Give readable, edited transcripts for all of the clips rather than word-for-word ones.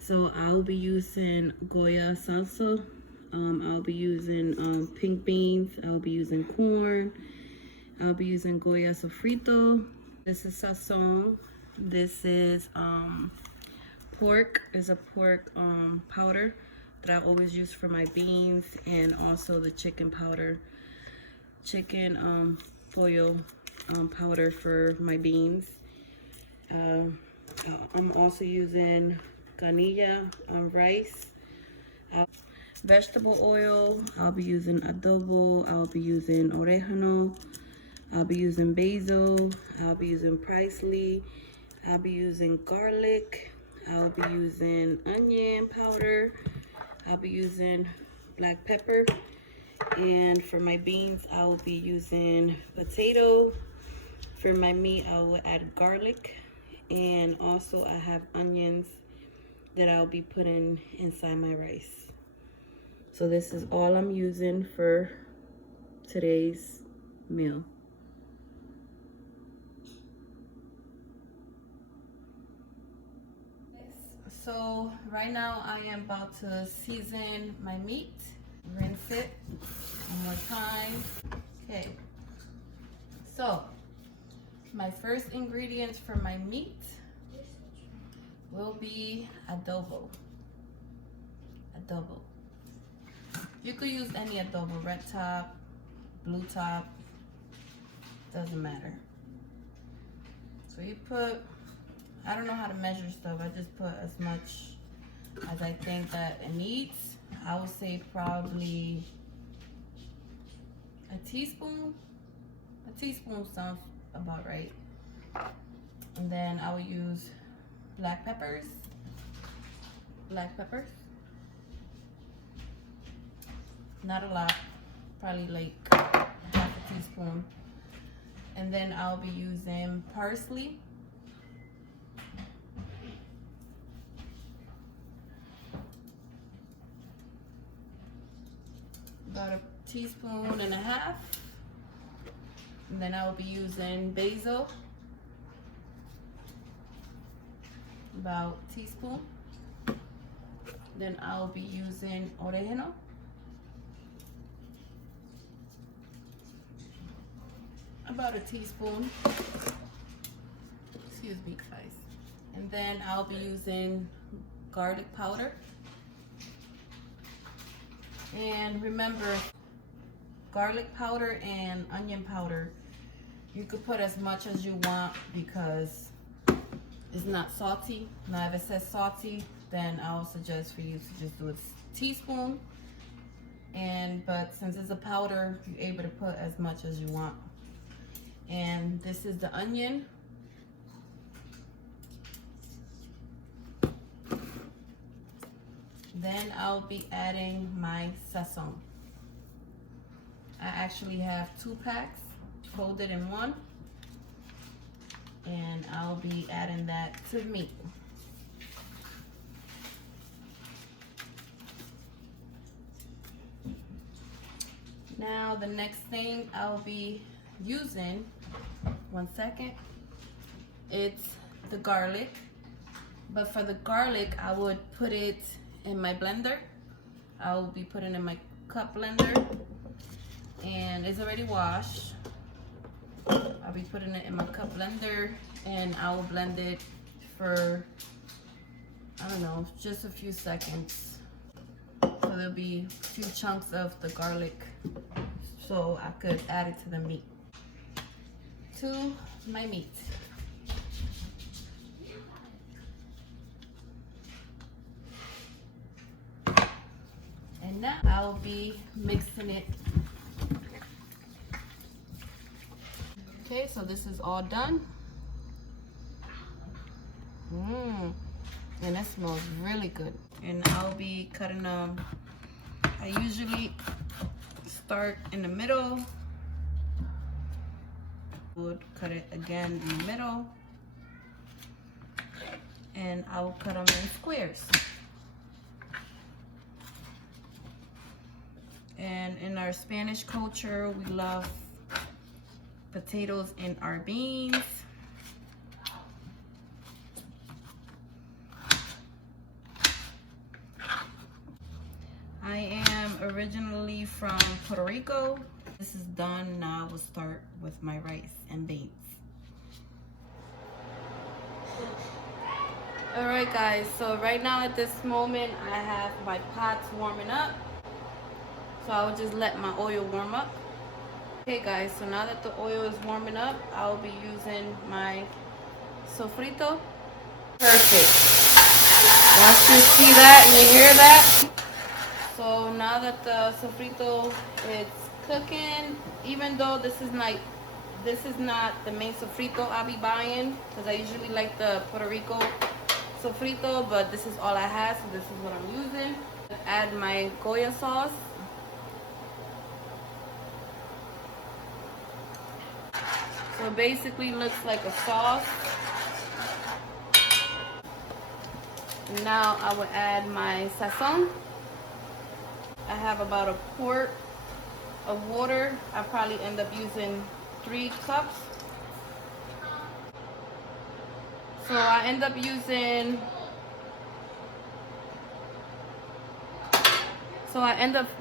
So I'll be using Goya salsa. I'll be using pink beans. I'll be using corn. I'll be using Goya sofrito. This is sazon. This is pork. Is a pork powder that I always use for my beans, and also the chicken powder, chicken foil powder for my beans. I'm also using canilla on rice. Vegetable oil. I'll be using adobo. I'll be using oregano. I'll be using basil. I'll be using parsley. I'll be using garlic. I'll be using onion powder. I'll be using black pepper. And for my beans, I will be using potato. For my meat, I will add garlic. And also I have onions that I'll be putting inside my rice. So this is all I'm using for today's meal. So right now I am about to season my meat. Rinse it one more time. Okay. So my first ingredients for my meat will be adobo. Adobo. You could use any adobo, red top, blue top, doesn't matter. So you put, I don't know how to measure stuff, I just put as much as I think that it needs. I would say probably a teaspoon. A teaspoon sounds about right. And then I will use black peppers. Black peppers. Not a lot, probably like half a teaspoon. And then I'll be using parsley. About a teaspoon and a half. And then I'll be using basil. About a teaspoon. Then I'll be using oregano. About a teaspoon. Excuse me, guys. And then I'll be using garlic powder. And remember, garlic powder and onion powder, you could put as much as you want because it's not salty. Now if it says salty, then I'll suggest for you to just do a teaspoon. But since it's a powder, you're able to put as much as you want. And this is the onion. Then I'll be adding my sazon. I actually have 2 packs folded in one. And I'll be adding that to the meat. Now the next thing I'll be using, one second, it's the garlic. But for the garlic, I would put it in my blender. I will be putting it in my cup blender, and it's already washed. I'll be putting it in my cup blender, and I will blend it for, I don't know, just a few seconds. So there'll be a few chunks of the garlic, so I could add it to the meat. To my meat. And now I'll be mixing it. Okay, so this is all done. And it smells really good. And I'll be cutting them. I usually start in the middle. Would cut it again in the middle. And I will cut them in squares. And in our Spanish culture, we love potatoes in our beans. originally from Puerto Rico. This is done. Now we'll start with my rice and beans. All right, guys, so right now at this moment I have my pots warming up, so I will just let my oil warm up. Okay guys, so now that the oil is warming up, I'll be using my sofrito. Perfect. Once you see that and you hear that, so now that the sofrito is cooking, even though this is not the main sofrito I'll be buying, because I usually like the Puerto Rico sofrito, but this is all I have, so this is what I'm using. Add my Goya sauce. So it basically looks like a sauce. Now I will add my sazon. I have about a quart of water. I probably end up using 3 cups. So I end up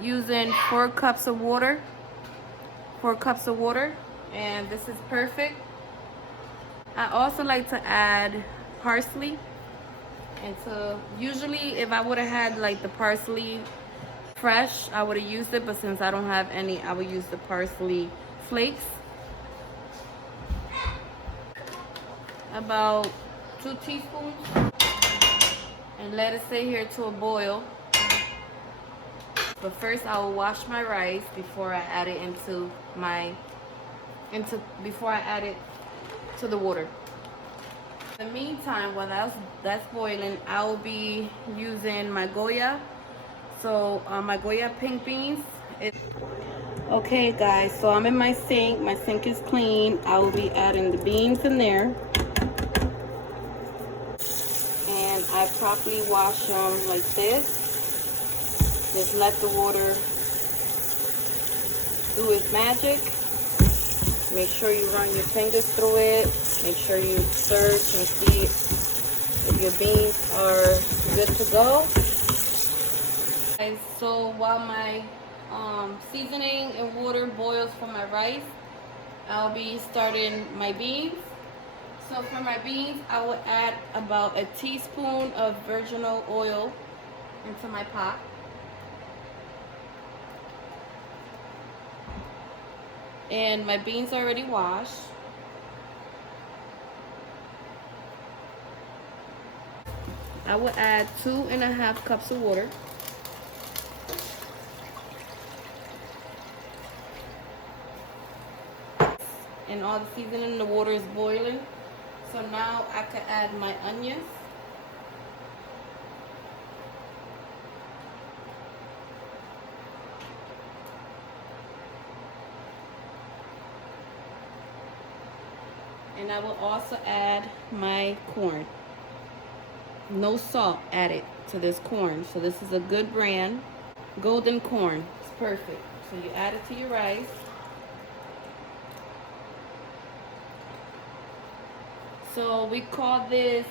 using 4 cups of water. 4 cups of water, and this is perfect. I also like to add parsley. And so usually if I would have had like the parsley fresh, I would have used it, but since I don't have any, I would use the parsley flakes. About 2 teaspoons, and let it stay here to a boil. But first I will wash my rice before I add it before I add it to the water. In the meantime, while that's boiling, I will be using my Goya. So my Goya pink beans. Okay guys, so I'm in my sink. My sink is clean. I will be adding the beans in there. And I properly wash them like this. Just let the water do its magic. Make sure you run your fingers through it. Make sure you search and see if your beans are good to go. And so while my seasoning and water boils for my rice, I'll be starting my beans. So for my beans, I will add about a teaspoon of virgin olive oil into my pot. And my beans are already washed. I will add 2.5 cups of water. And all the seasoning in the water is boiling. So now I can add my onions. And I will also add my corn. No salt added to this corn. So this is a good brand. Golden corn. It's perfect. So you add it to your rice. So we call this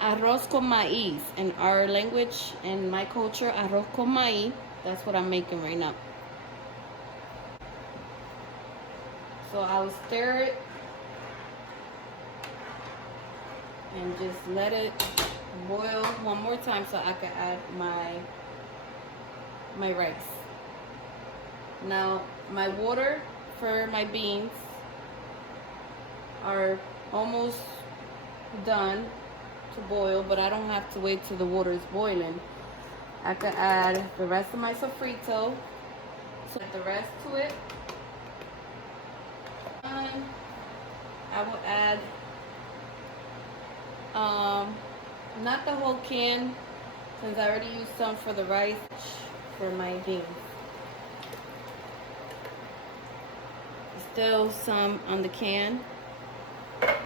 arroz con maíz in our language and my culture. Arroz con maíz. That's what I'm making right now. So I will stir it and just let it boil one more time so I can add my rice. Now my water for my beans are almost done to boil, but I don't have to wait till the water is boiling. I can add the rest of my sofrito, so add the rest to it. And I will add not the whole can, since I already used some for the rice, for my beans. Still some on the can. I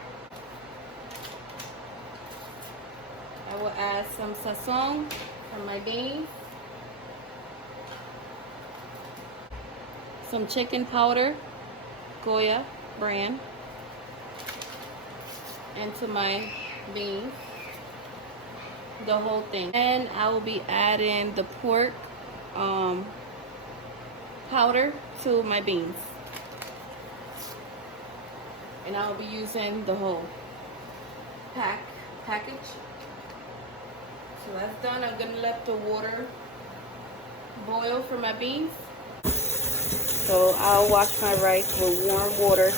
will add some sazon for my beans. Some chicken powder, Goya brand, into my beans. The whole thing. And I will be adding the pork powder to my beans. And I'll be using the whole package. So that's done. I'm gonna let the water boil for my beans. So I'll wash my rice with warm water.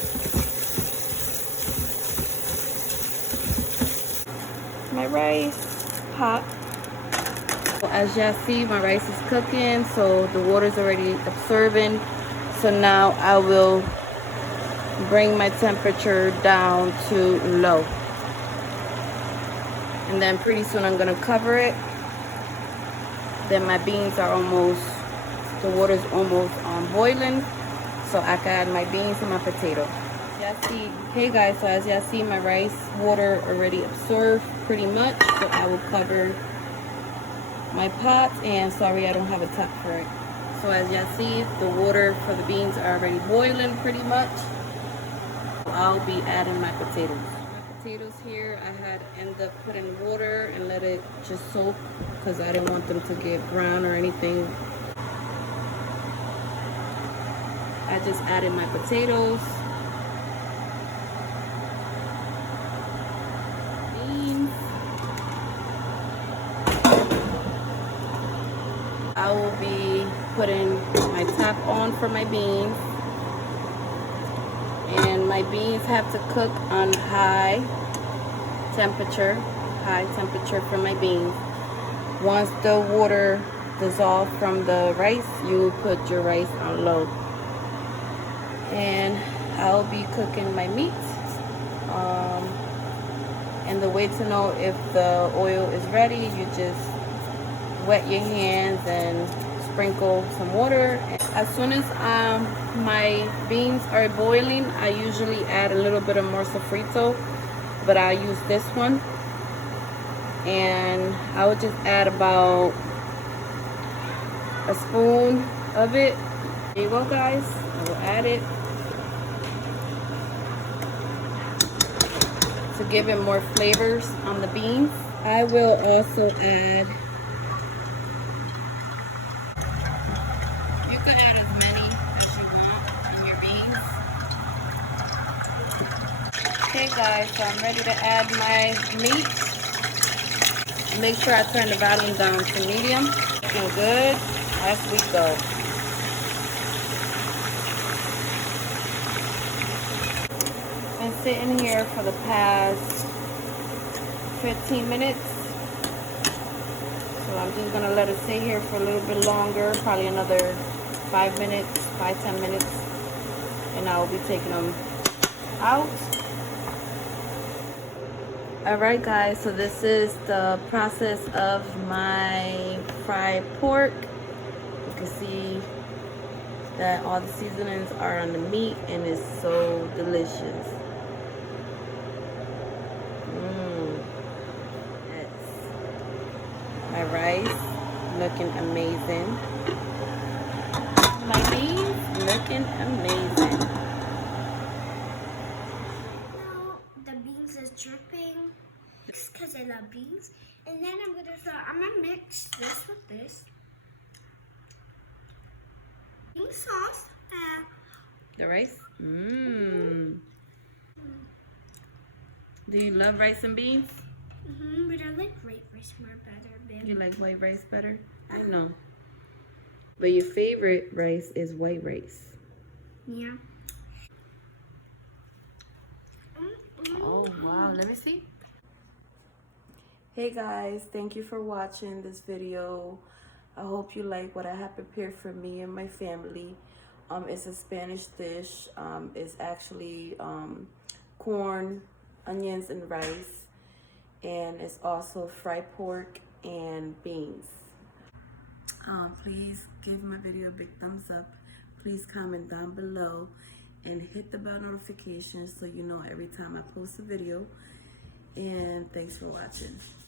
My rice pot. So as y'all see, my rice is cooking, so the water's already absorbing. So now I will bring my temperature down to low. And then pretty soon I'm gonna cover it. Then my beans are almost, the water's almost boiling. So I can add my beans and my potato. Y'all see, hey guys, so as y'all see, my rice water already absorbed pretty much. So I will cover my pot, and sorry I don't have a top for it. So as y'all see, the water for the beans are already boiling pretty much. I'll be adding my potatoes. My potatoes here, I had ended up putting water and let it just soak because I didn't want them to get brown or anything. I just added my potatoes. Beans. I will be putting my top on for my beans. And my beans have to cook on high temperature for my beans. Once the water dissolves from the rice, you put your rice on low. And I'll be cooking my meat. And the way to know if the oil is ready, you just wet your hands and sprinkle some water. As soon as my beans are boiling, I usually add a little bit of more sofrito, but I'll use this one. And I would just add about a spoon of it. There you go, guys. I will add it to give it more flavors on the beans. I will also add, you can add as many as you want in your beans. Okay guys, so I'm ready to add my meat. Make sure I turn the volume down to medium. Looking good as we go. Been sitting here for the past 15 minutes. So I'm just gonna let it sit here for a little bit longer, probably another 5 minutes, 5-10 minutes, and I will be taking them out. Alright guys, so this is the process of my fried pork. You can see that all the seasonings are on the meat and it's so delicious. Yes. My rice looking amazing. My beans looking amazing. Now the beans is dripping because I love beans. And then I'm gonna mix this with this. Bean sauce. The rice? Mmm. Do you love rice and beans? But I like white rice more better. Babe. You like white rice better? I know. But your favorite rice is white rice. Yeah. Oh, wow. Let me see. Hey guys, thank you for watching this video. I hope you like what I have prepared for me and my family. It's a Spanish dish. It's actually corn, onions, and rice. And it's also fried pork and beans. Please give my video a big thumbs up. Please comment down below and hit the bell notification so you know every time I post a video. And thanks for watching.